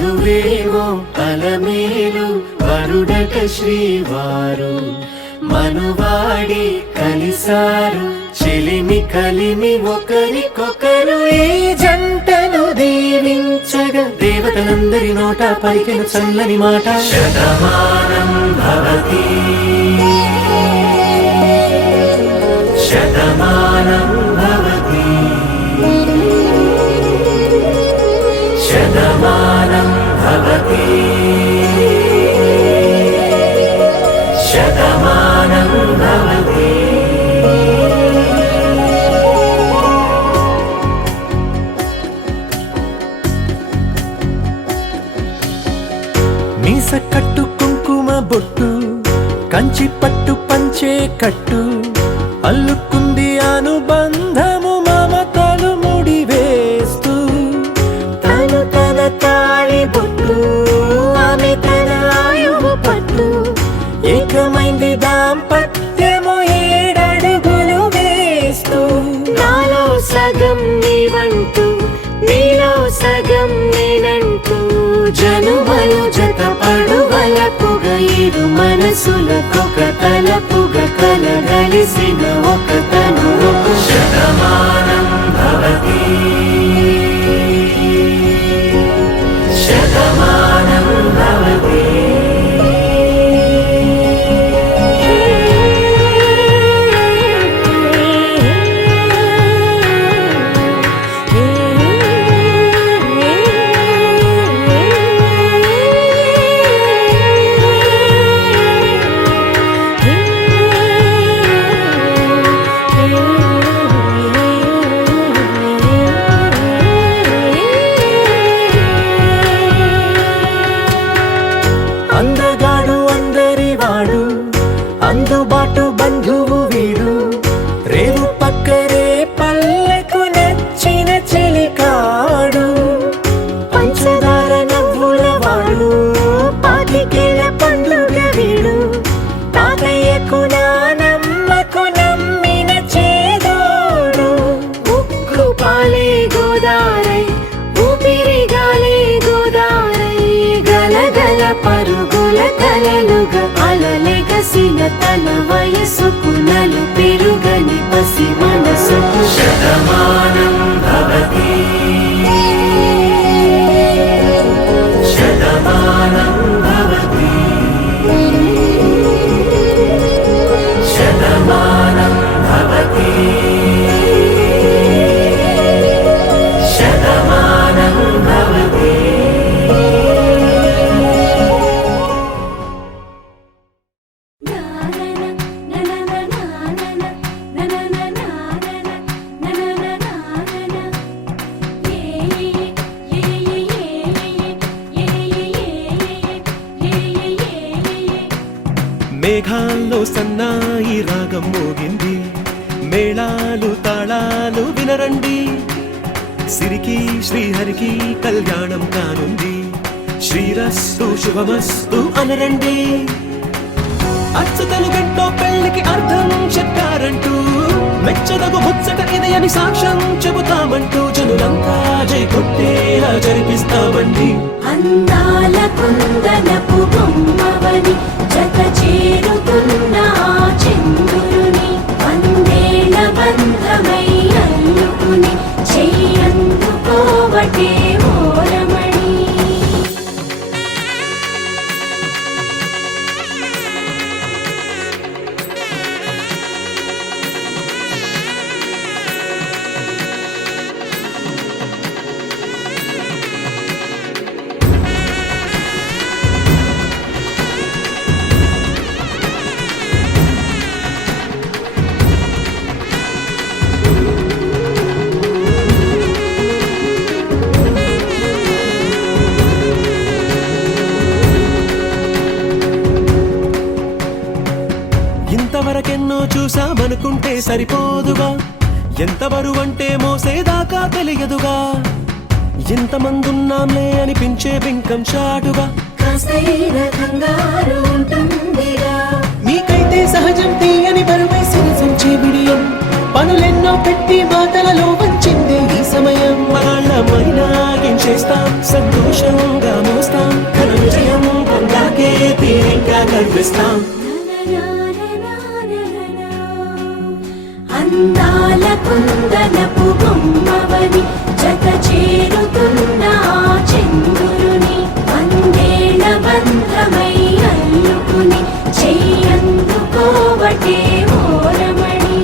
వధువేవో అలమేలు వరుడట శ్రీవారు మనువాడి కలిసారు చెలిమి కలిమి ఒకరికొకరు ఈ జంటను దీవించగా దేవతలందరి నోట పలికిన చల్లని మాట శతమానం భవతి శతమానం భవతి శతమానం భవతి శతమానం భవతి. మీస కట్టు కుంకుమ బొట్టు కంచి పట్టు పంచే కట్టు అల్లుకుంది అనుబంధము మమతలు ముడివేస్తూ తను తన తాళి బొట్టు ఆమె తన ఆయువు పట్టు ఏకమైంది దాంపత్యము 7 అడుగులు వేస్తూ నాలో సగం నీవంటూ నీలో సగం నేనంటూ జనుమలు జత పడువలపుగ ఇరు మనసులకొక తలపుగ కలగలిసిన ఒక తను శతమానం భవతి శతమానం భవతి. అందగాడు అందరివాడు అందుబాటు బంధువు వీడు రేవు పక్కరే పల్లెకు నచ్చిన చెలికాడు పంచదార నవ్వుల వాడు పాతికేల పండుగ వీడు తాతయ్యకు నానమ్మకు నమ్మిన చేదోడు ఉక్కు పాలే గోదారై ఊపిరి గాలే గోదారై గలగల పరుగుల కలలుగా అలలెగసిన తన వయసుకు నలు పెరుగని పసి మనసుకు శతమానం భవతి శతమానం భవతి శతమానం భవతి శతమానం భవతి. మేఘాల్లో సన్నాయి రాగం మోగింది మేళాలు తాళాలు వినరండి సిరికి శ్రీహరికి కళ్యాణం కానుంది శ్రీరస్తు శుభమస్తు అనరండి అచ్చతలు గంటో పెళ్లికి అర్థం చెప్పారంటూ మెచ్చదగు ముచ్చట ఇది అని సాక్ష్యం చెబుతామంటూ జనులంతా జై కొట్టేలా జరిపిస్తామండి అందాల కుందనపు బొమ్మవని జత చేరుతున్న చంద్రుని వందేళ్ల బంధమై అల్లుకుని చెయ్యందుకోవటే ఓరమణి. ఇంతవరకెన్నో చూసామనుకుంటే సరిపోదుగా ఎంత బరువంటే మోసేదాకా తెలియదుగా ఇంతమందున్నాంలే అనిపించే బింకం చాటుగా మీకైతే సహజం తీయని బరువై సిరిసించే బిడియం పనులెన్నో పెట్టి మాటలలో వంచిందే ఈ సమయం వాళ్ళమైనా గించేస్తాం, సంతోషంగా మోస్తాం, ఘన విజయం పొందాకే తీరిగ్గా కనిపిస్తాం. అందాల కుందనపు బొమ్మవని జత చేరుతున్న ఆ చంద్రుని వందేళ్ల బంధమై అల్లుకుని చెయ్యందుకోవటే ఓరమణి.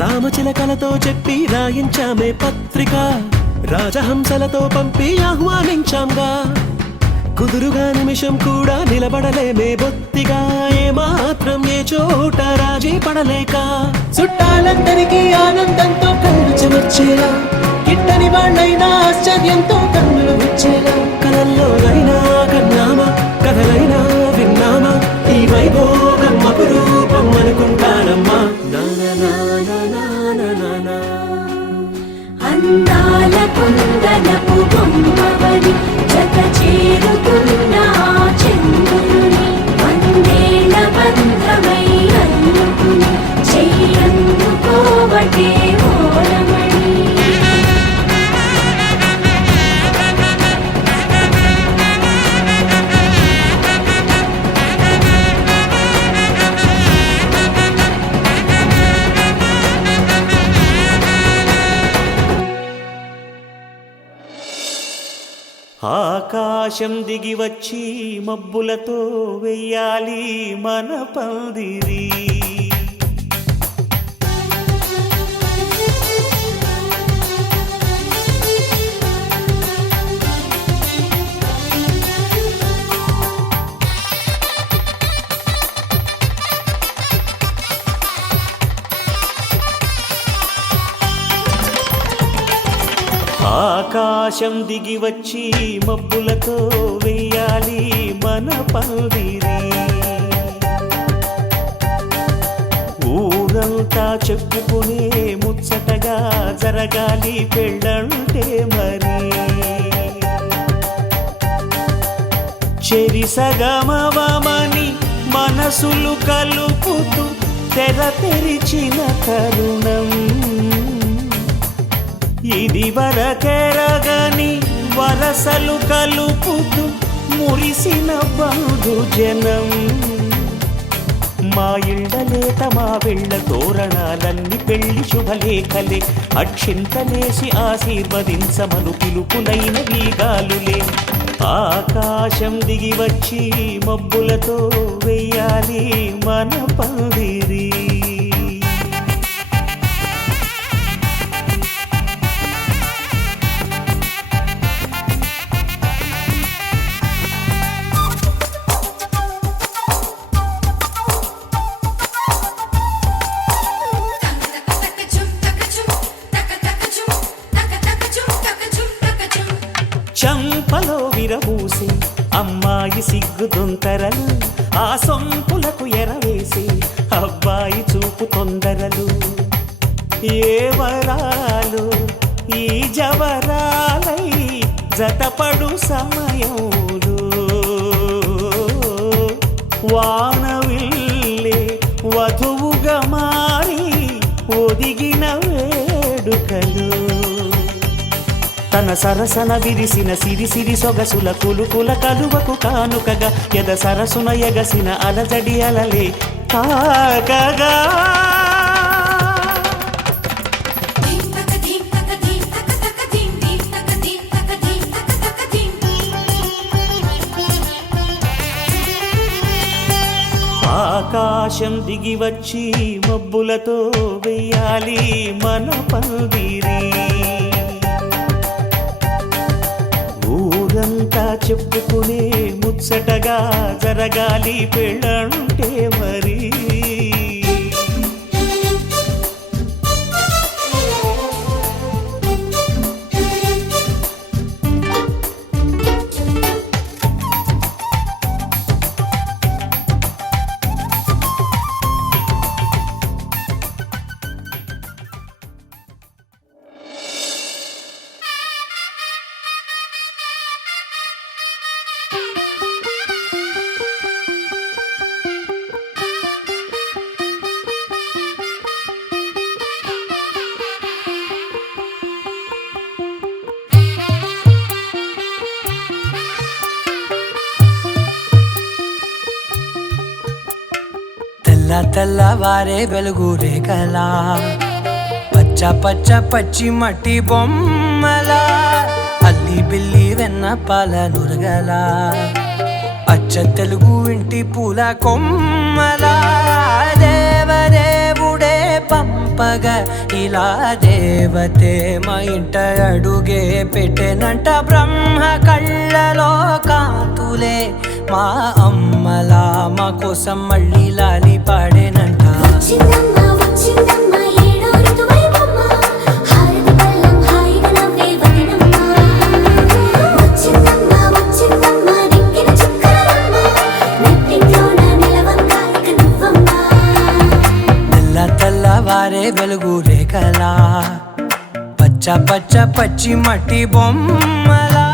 రామచిలకలతో చెప్పి రాయించామే పత్రిక, రాజహంసలతో పంపి ఆహ్వానించాంగా. కుదురుగా నిమిషం కూడా నిలబడలేమే బొత్తిగా, ఏమాత్రం ఏ చోట రాజీ పడలేక. చుట్టాలందరికీ ఆనందంతో కళ్ళు చెమర్చేలా, గిట్టని వాళ్ళైనా ఆశ్చర్యంతో కన్నులు విచ్చేలా. కలల్లోనైనా కన్నామా, కథలైనా విన్నామా, ఈ వైభోగం అపురూపం అనుకుంటానమ్మా. అందాల కుందనపు బొమ్మవని జత చేరుతున్న ఆ చంద్రుని వందేళ్ల బంధమై అల్లుకుని చెయ్యందుకోవటే ఓరమణి. ఆకాశం దిగి వచ్చి మబ్బులతో వెయ్యాలి మన పందిరి. ఆకాశం దిగి వచ్చి మబ్బులతో వెయ్యాలి మన పందిరి. ఊరంతా చెప్పుకునే ముచ్చటగా జరగాలి పెళ్ళంటే మరి. చెరిసగమవమని మనసులు కలుపుతూ తెర తెరిచిన తరుణం, ఇది వరకెరగని వరసలు కలుపుతూ మురిసిన బంధుజనం. మా ఇళ్ళలేత మా వెళ్ళ తోరణాలన్నీ పెళ్లి శుభలేఖలే, అక్షింతలేసి ఆశీర్వదించమను పిలుపులైన వీగాలులే. ఆకాశం దిగి వచ్చి మబ్బులతో వెయ్యాలి మన పందిరి. చంపలో విరబూసి అమ్మాయి సిగ్గుదొంతరలు, ఆ సొంపులకు ఎరవేసి అబ్బాయి చూపు తొందరలు. ఏ వరాలు ఈ జవరాలై జతపడు సమయంలో, వానవిల్లే వధువుగా మారి ఒదిగిన వేడుకలు. తన సరసన విరిసిన సిరిసిరి సొగసుల కులుకుల కలువకు కానుకగా, ఎద సరసున ఎగసిన అలజడి అలలే తాకగా. ఆకాశం దిగి వచ్చి మబ్బులతో వెయ్యాలి మన పందిరి. ఊరంతా చెప్పుకునే ముచ్చటగా జరగాలి పెళ్ళంటే మరి. తెల్ల తెల్లవారే వెలుగు రేఖలా పచ్చ పచ్చ పచ్చి మట్టి బొమ్మలా అల్లి బిల్లి వెన్న పాల నురగలా అచ్చ తెలుగు ఇంటి పూల కొమ్మలా దేవదేవుడే పంపగా ఇలా దేవతే మా ఇంట అడుగే పెట్టెనంట బ్రహ్మ కళ్ళలో కాంతులే మా అమ్మలా మా కోసం మళ్ళీ లాలి పాడేనంట వచ్చిందమ్మ వచ్చిందమ్మ ఏడో ఋతువైవమ్మ హారతి పళ్ళం హాయిగా నవ్వే వదినమ్మ వచ్చిందమ్మ వచ్చిందమ్మ దిక్కిన చుక్కలమ్మ నెట్టింట్లోన నిలవంగా ఇక నువ్వమ్మ తెల్ల తెల్లవారే వెలుగు రేఖలా పచ్చ పచ్చ పచ్చి మట్టి బొమ్మలా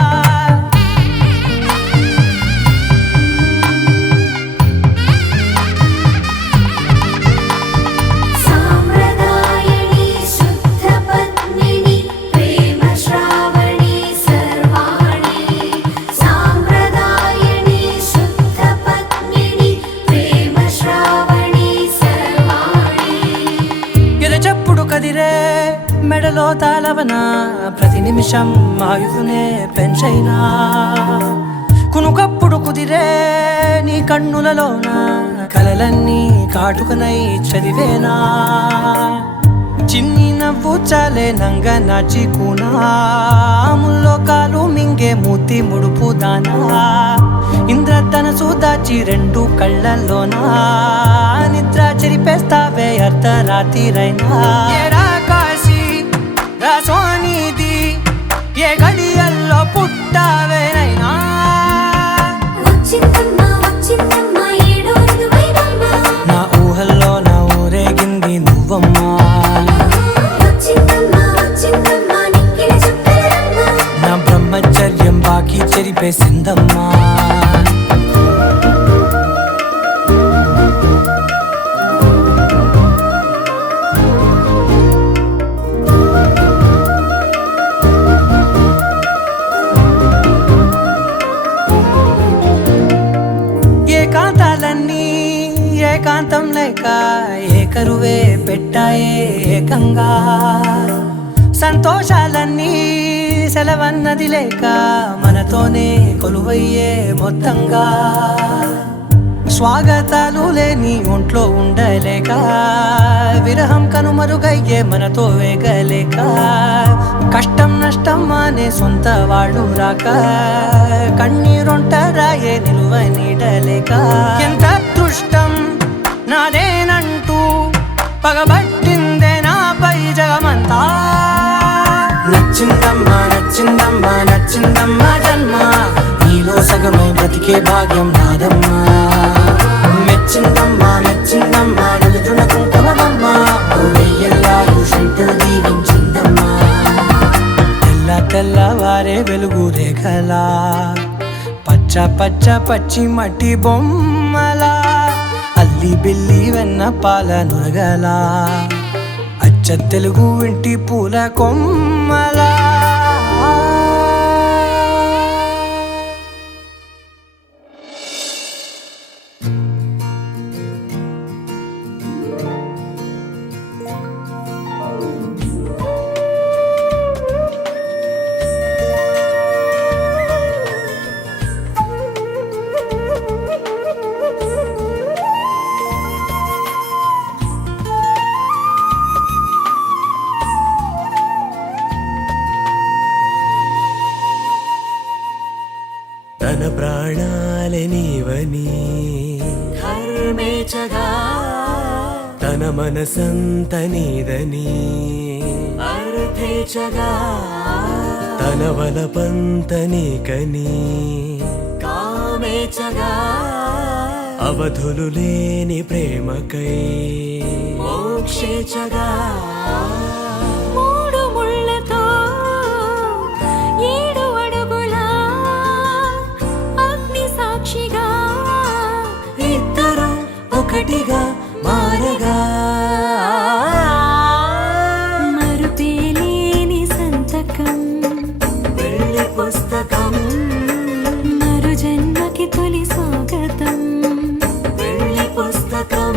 సాంప్రదాయని శుద్ధ పద్మిని ప్రేమ శ్రావణి సర్వాణి సాంప్రదాయని శుద్ధ పద్మిని ప్రేమ శ్రావణి సర్వాణి ఎరచప్పుడు కదిరే మెడలో తాళవన ప్రతి నిమిషం ఆయుధునే పెంచైనా కునుకప్పుడు కుదిరే నీ కన్నులలోన కలలన్నీ కాటుకనై చదివేనా చిన్ని నవ్వు చాలే నంగ నాచి కూనాముల్లో కాలు మింగే మూతి ముడుపు దానా ఇంద్రధనసు దాచి రెండు కళ్ళల్లోనా నిద్ర చెరిపేస్తావే అర్ధరాత్రిరైనా ఏరా కాశీ రా సోనిది ఏ గడియల్లో పుట్టావేనైనా వచ్చిందమ్మ వచ్చిందమ్మ ఏడో ఋతువైవమ్మ నా ఊహల్లో నా ఊరేగింది నువ్వమ్మా వచ్చిందమ్మ వచ్చిందమ్మ నిక్కిన చుక్కలమ్మ నా బ్రహ్మచర్యం బాకీ చెరిపేసిందమ్మా ఏకాంతాలన్నీ ఏకాంతం లేక ఏకరువే పెట్టాయే ఏకంగా సంతోషాలన్నీ సెలవన్నది లేక మనతోనే కొలువయ్యే మొత్తంగా స్వాగతాలు లేని ఒంట్లో ఉండలేక విరహం కనుమరుగయ్యే మనతో వేగలేక కష్టం నష్టం అనే సొంత వాళ్ళు రాక కన్నీరొంటరాయే నిలువ నీడలేక ఎంత అదృష్టం నాదేనంటూ పగబట్టిందే నాపై జగమంతా నచ్చిందమ్మా నచ్చిందమ్మా నచ్చిందమ్మా జన్మ నీలో సగమై బ్రతికే భాగ్యం నాదమ్మా మెచ్చిందమ్మా మెచ్చిందమ్మా నిలుచున కుంకుమమ్మా వెయ్యల్లాలు శంకరు దీవించిందమ్మా తెల్ల తెల్లవారే వెలుగు రేఖలా పచ్చ పచ్చ పచ్చి మట్టి బొమ్మలా అల్లి బిల్లి వెన్న పాల నురగలా అచ్చ తెలుగు ఇంటి పూల కొమ్మలా తన ప్రాణాలే నీవని ధర్మేచగా తన మనసంత నీదని అర్థేచగా తన వలపంత నీకని కామేచగా అవధులు లేని ప్రేమకై మోక్షేచగా మూడు ముళ్ళతో ఏడు అడుగుల అగ్ని సాక్షిగా ఇద్దరు ఒకటిగా మారగా మరుపేలేని సంతకం వెళ్ళి పుస్తకం మరు జన్మకి తొలి స్వాగతం వెళ్ళి పుస్తకం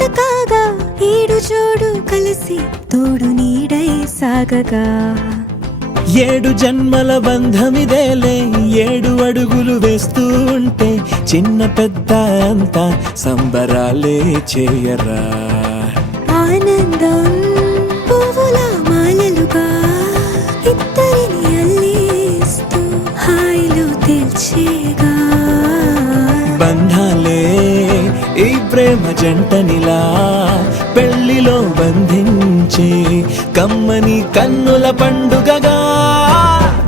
జత కాగా ఈడు జోడు కలిసి తోడు నీడై సాగగా 7 జన్మల బంధమిదేలే 7 అడుగులు వేస్తూ ఉంటే చిన్న పెద్ద అంతా సంబరాలే చేయరా ఆనందం పువ్వుల మాలలుగా ఇద్దరిని అల్లేస్తూ హాయిలో తెల్చేగా బంధాలే ఈ ప్రేమ జంటనిలా పెళ్లిలో బంధించే కమ్మని కన్నుల పండుగగా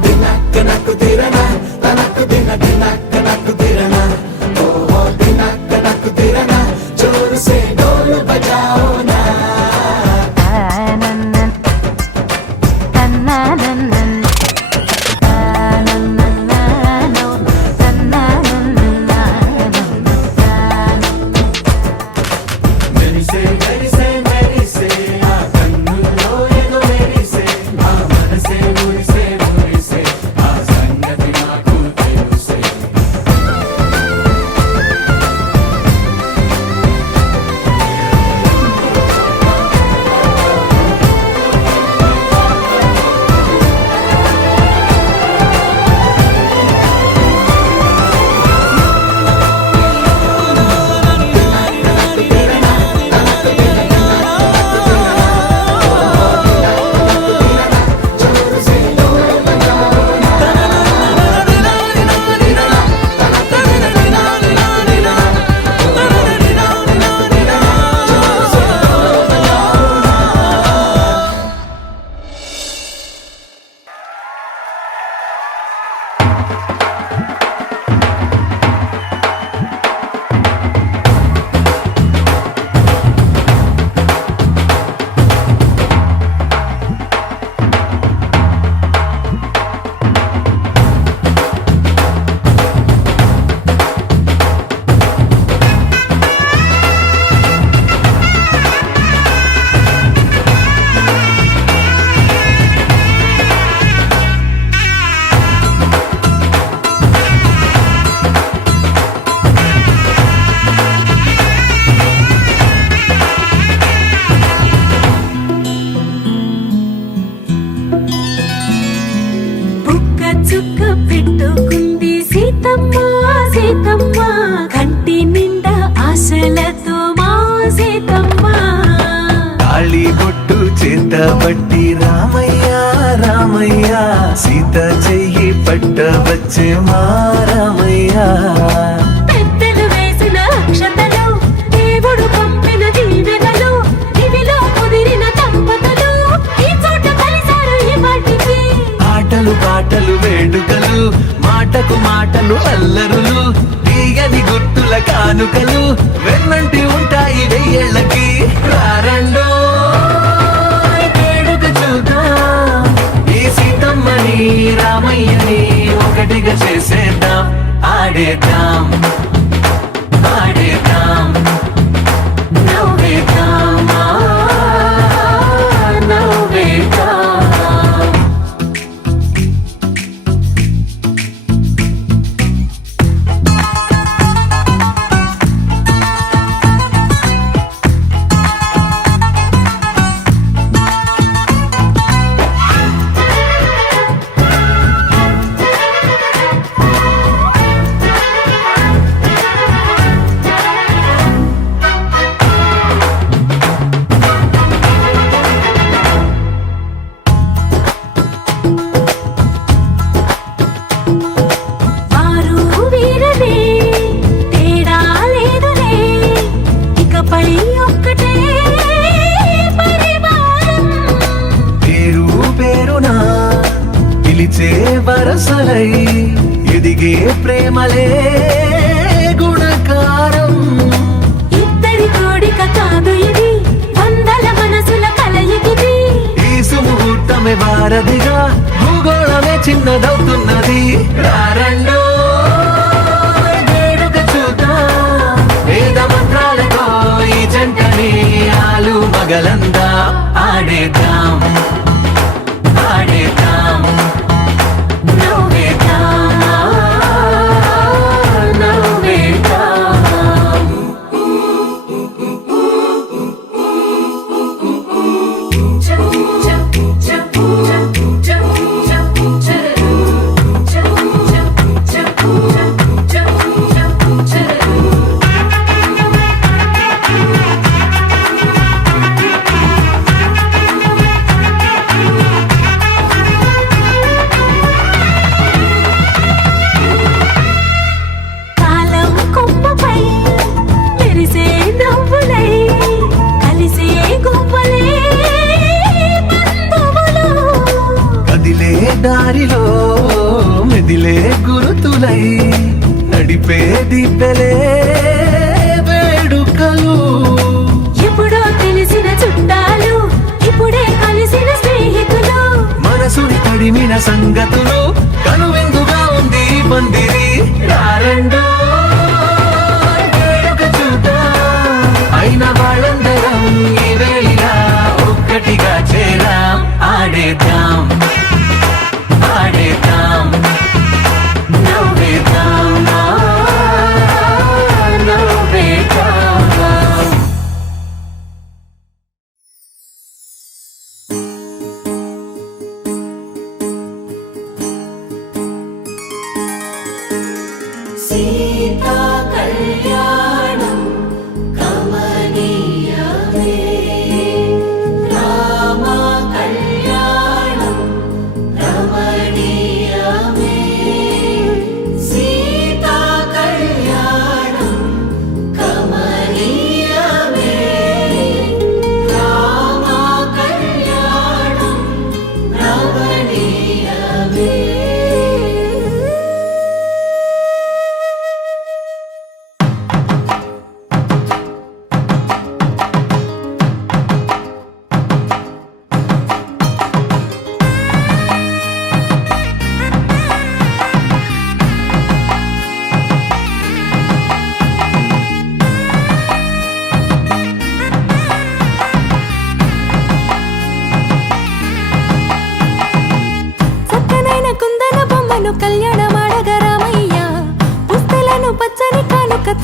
దినక్కనకు తిరనా తనకు దిన దినక్కనకు తిరనా ఓహో దినక్కనకు తిరనా జోరు సే డోలు బజాओ నా చుక్క పెట్టుకుంది సీతమ్మ సీతమ్మ కంటి నిండా ఆశలతో మా సీతమ్మ తాళి బొట్టు చేత పట్టి రామయ్య రామయ్య సీత చెయ్యి పట్ట వచ్చే మా రామయ్య పెద్దలు వేసిన అక్షతలు దేవుడు పంపిన దీవెనలు ఇవిలో కుదిరిన దంపతులు ఈ చోట కలిసారు ఈ వాటికి ఆటలు పాటలు వేడుకలు మాటకు మాటలు అల్లరులు తీయని గుర్తుల కానుకలు వెన్నంటి ఉంటాయి వెయ్యేళ్ళకి రారండో వేడుక చూద్దాం ఈ సీతమ్మని రామయ్యని ఒకటిగా చేసేద్దాం ఆడేద్దాం ఆడేద్దాం నవ్వేద్దాం నవ్వేద్దాం వరసలై ఎదిగే ప్రేమలే గుణకారం ఇద్దరి కోడిక కాదు ఇది వందల మనసుల కలయికిది ఈ సుముహూర్తమే వారధిగా భూగోళమే చిన్నదవుతున్నది రారండో వేడుక చూద్దాం వేద మంత్రాలతో ఈ జంటని ఆలు మగలందా ఆడేద్దాం ఆడేద్దాం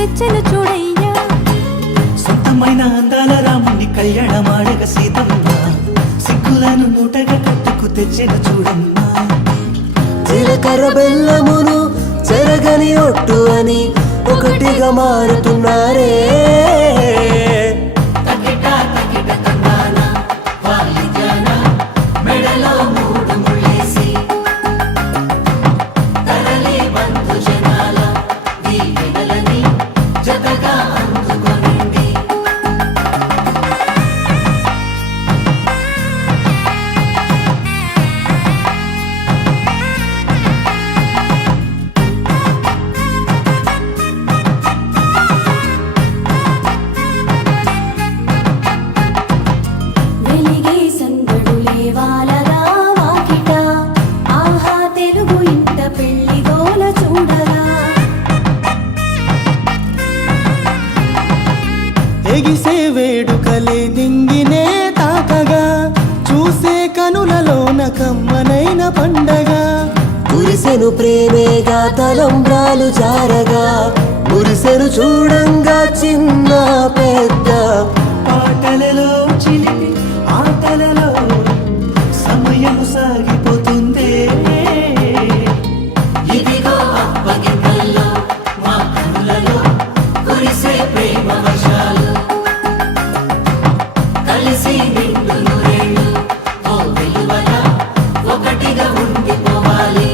తెచ్చెను చూడయ్యా. సొంతమైన అందాల రాముని కళ్యాణమాడగ సీతమ్మ సిగ్గులను మూటగా కట్టుకు తెచ్చెను చూడమ్మా. జీలకర్ర బెల్లమును చెరగని ఒట్టు అని ఒకటిగా మారుతున్నారే. వెలిగే సందడులే వాలగా వాకిట, ఆహా తెలుగు ఇంట పెళ్లి గోల చూడగా. ఎగిసే వేడుకలే నింగినే తాకగా, చూసే కనులలోన కమ్మనైన పండగ. కురిసెను ప్రేమేగా తలంబ్రాలు జారగా, మురిసెను చూడంగా చిన్న పెద్ద. పాటలలో చిలిపి ఆటలలో సమయం సాగిపోతుందే. ఇదిగో అప్పగింతల్లో మా కనులలో కురిసే ప్రేమ వర్షాలు, కలిసి నిండు నూరేళ్ళు ఓ వెలువగా ఒకటిగా ఉండిపోవాలి.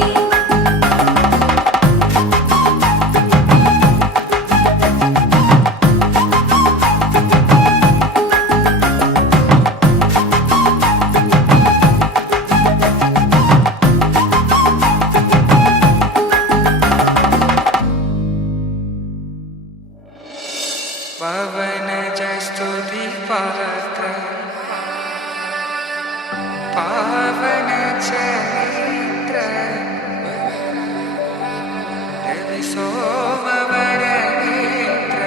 पवन जस्तुति पात्र पावन चरित्र रवि सोमवर नेत्र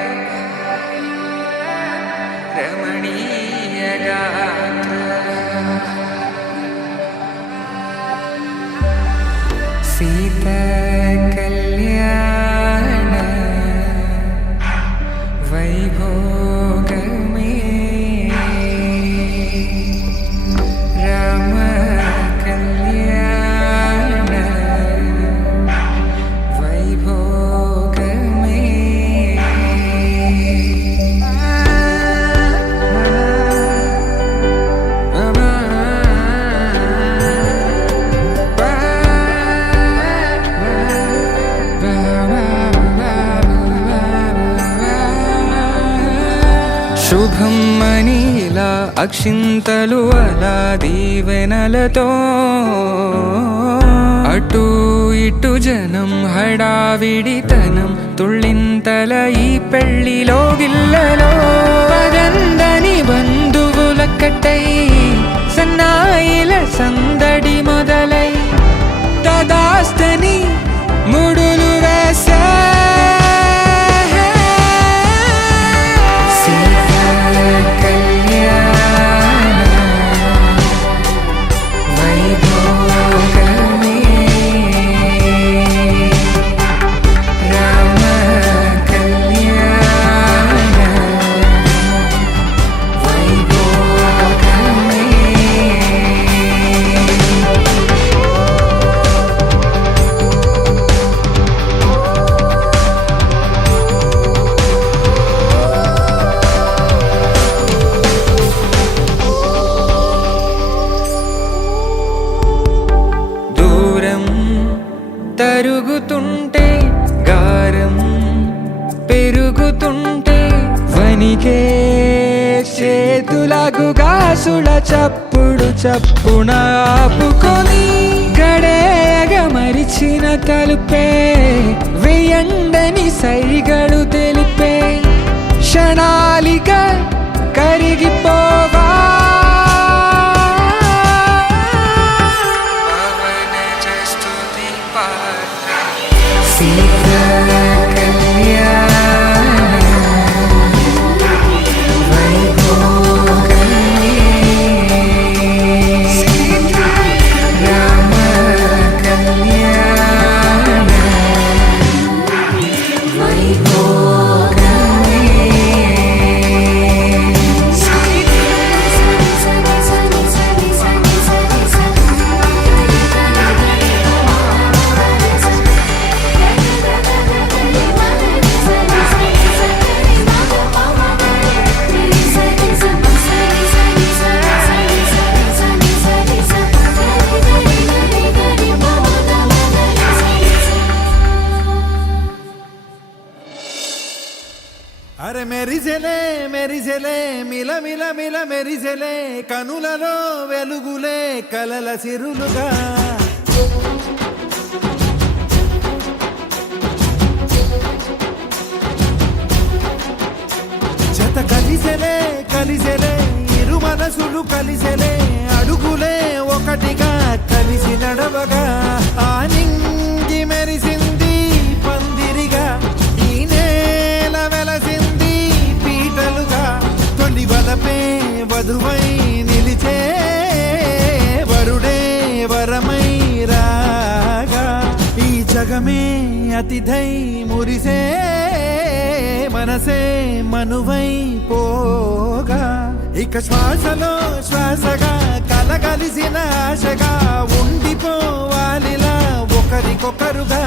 रमणीय गात्र सीता कल्याण वैभोग में राम कल्याण वैभोग శుభం మనీలా అక్షింతలు అలా దీవెనలతో అటు ఇటు జనం హడావిడితనం తుళ్ళింతల ఈ పెళ్లిలో గిల్లలో పదందని బంధువుల కట్టై సన్నాయిల సందడి మొదలై తదాస్తని ముడులు వేసే తరుగుతుంటే గారం పెరుగుతుంటే వనికే చేతులకు గాసుల చప్పుడు చప్పున ఆపుకొని గడేయగ మరిచిన తలుపే వేయండని సైగడు తెలిపే క్షణాలిక కరిగిపోవా వైభోగ మెరిసెలే మెరిసెలే మిల మిల మిల మెరిసెలే కనులలో వెలుగులే కలల సిరులుగా జత కలిసెలే కలిసెలే ఇరు మనసులు కలిసెలే అడుగులే ఒకటిగా కలిసి నడవగా ఆ నింగి మెరిసింది పందిరిగా ఈ నేల వెలసింది పీటలుగా తొలి వలపే వధువై నిలిచే వరుడే వరమై రాగా ఈ జగమే అతిథై మురిసే మనసే మనువై పోగా ఇక శ్వాసలో శ్వాసగా కలగలిసిన ఆశగా ఉండిపోవాలిలా ఒకరికొకరుగా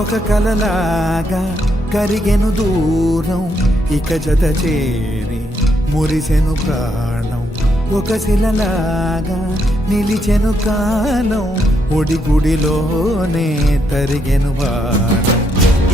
ఒక కలలాగా కరిగెను దూరం ఇక జత చేరి మురిసెను ప్రాణం ఒక శిలలాగా నిలిచెను కాలం ఒడిగుడిలోనే తరిగెను వారం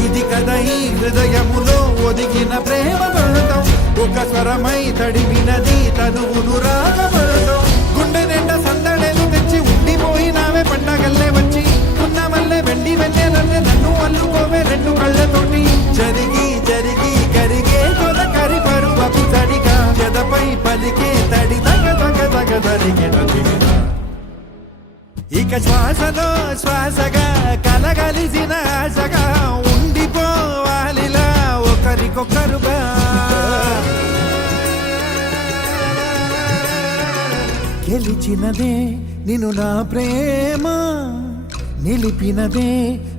ఇది కదా ఈ హృదయములో ఒదిగిన ప్రేమ పడతాం ఒక స్వరమై తడివినది తనువును రాగపడతాం గుండె నిండా సందడేలు తెచ్చి ఉండిపోయినావే పండగల్లే వచ్చి ఉన్న మల్లె వెండి వెన్నెలల్లే నన్ను అల్లుకోవే రెండు కళ్ళతోటి జరిగి జరిగి కరిగే తొలకరి పరువపు తడిగా జదపై పలికే తడి తగ తగ తగ తరిగిన ఇక శ్వాసలో శ్వాసగా కలగలిసిన ఆశగా ఉండిపోవాలిలా ఒకరికొకరుగా గెలిచినదే నిన్ను నా ప్రేమ నిలిపినదే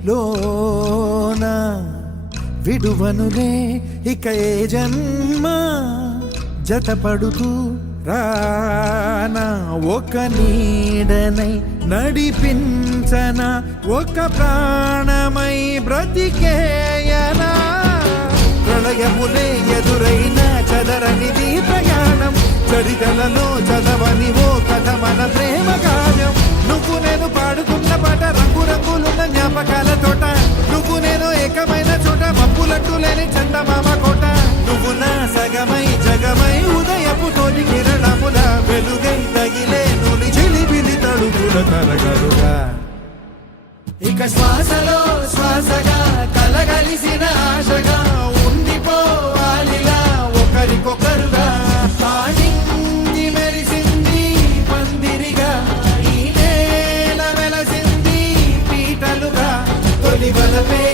లోన విడువనులే ఇక ఏ జన్మ జతపడుతూ రానా ఒక నీడనై నడిపించన ఒక ప్రాణమై బ్రతికేయనా ప్రళయములే ఎదురైన చదరనిది ప్రయాణం చరితలలో చదవని ఓ కథ మన ప్రేమ కావ్యం నువ్వు నేను పాడుకున్న పాట రంగు రంగులున్న జ్ఞాపకాల తోట నువ్వు నేను ఏకమైన చోట మబ్బులట్టు లేని చందమామ కోట నువ్వు నా సగమై జగమై ఉదయపు తోటి కిరణముల వెలుగై తగిలే నులి చిలిబిలి తడుగుల తరగలుగా ఇక శ్వాసలో శ్వాసగా కలగలిసిన ఆశగా ఉండిపోవాలిలా ఒకరికొకరుగా ఆడింది మెరిసింది పందిరిగా ఈ నేల వెలసింది పీటలుగా తొలి వలపే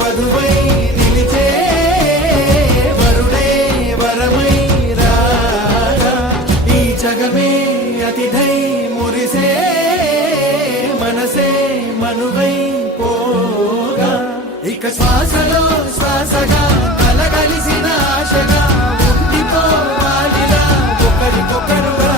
వధువై నిలిచే వరుడే వరమై రాగా ఈ జగమే అతిథై మురిసే మనసే మనువై పోగా ఇక శ్వాసలో శ్వాసగా కలగలిసిన ఆశగా ఉండిపోవాలిలా ఒకరికొకరుగా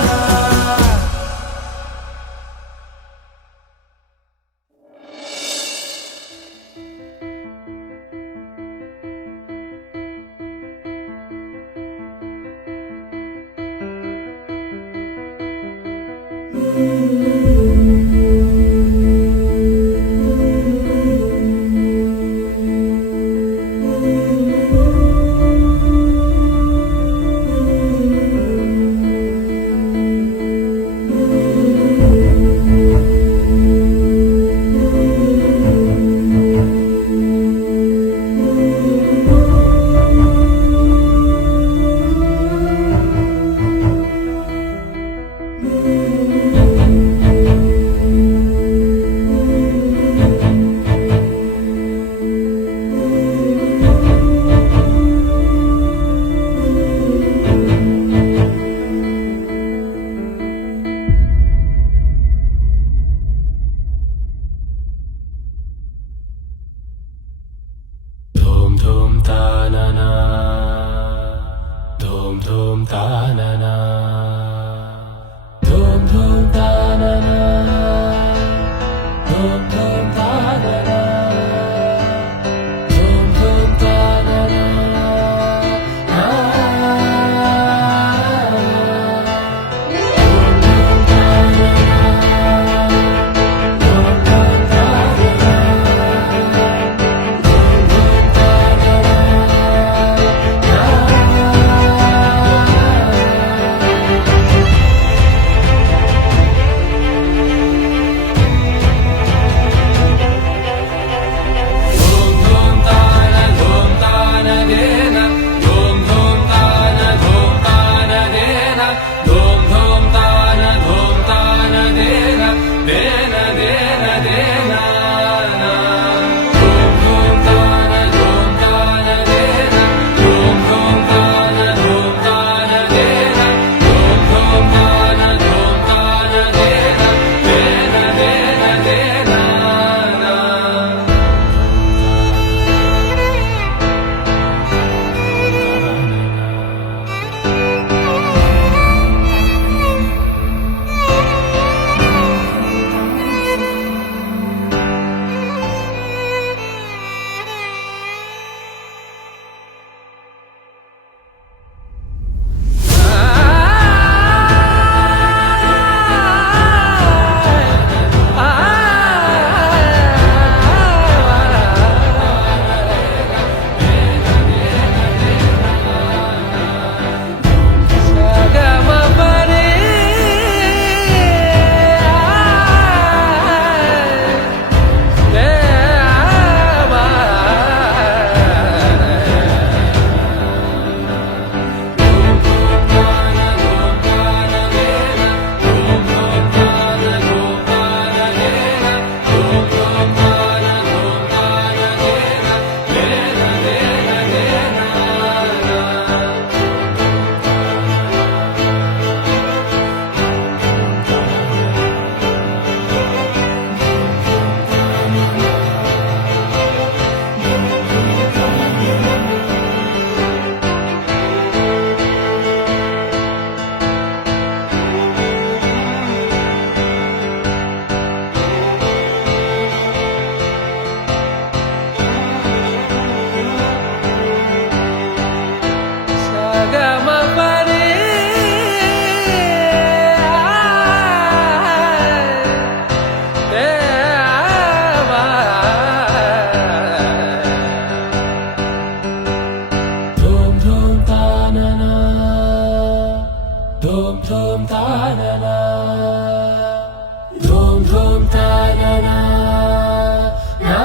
ధూమ్ ధూమ్ తాననా ధూమ్ ధూమ్ తాననా నా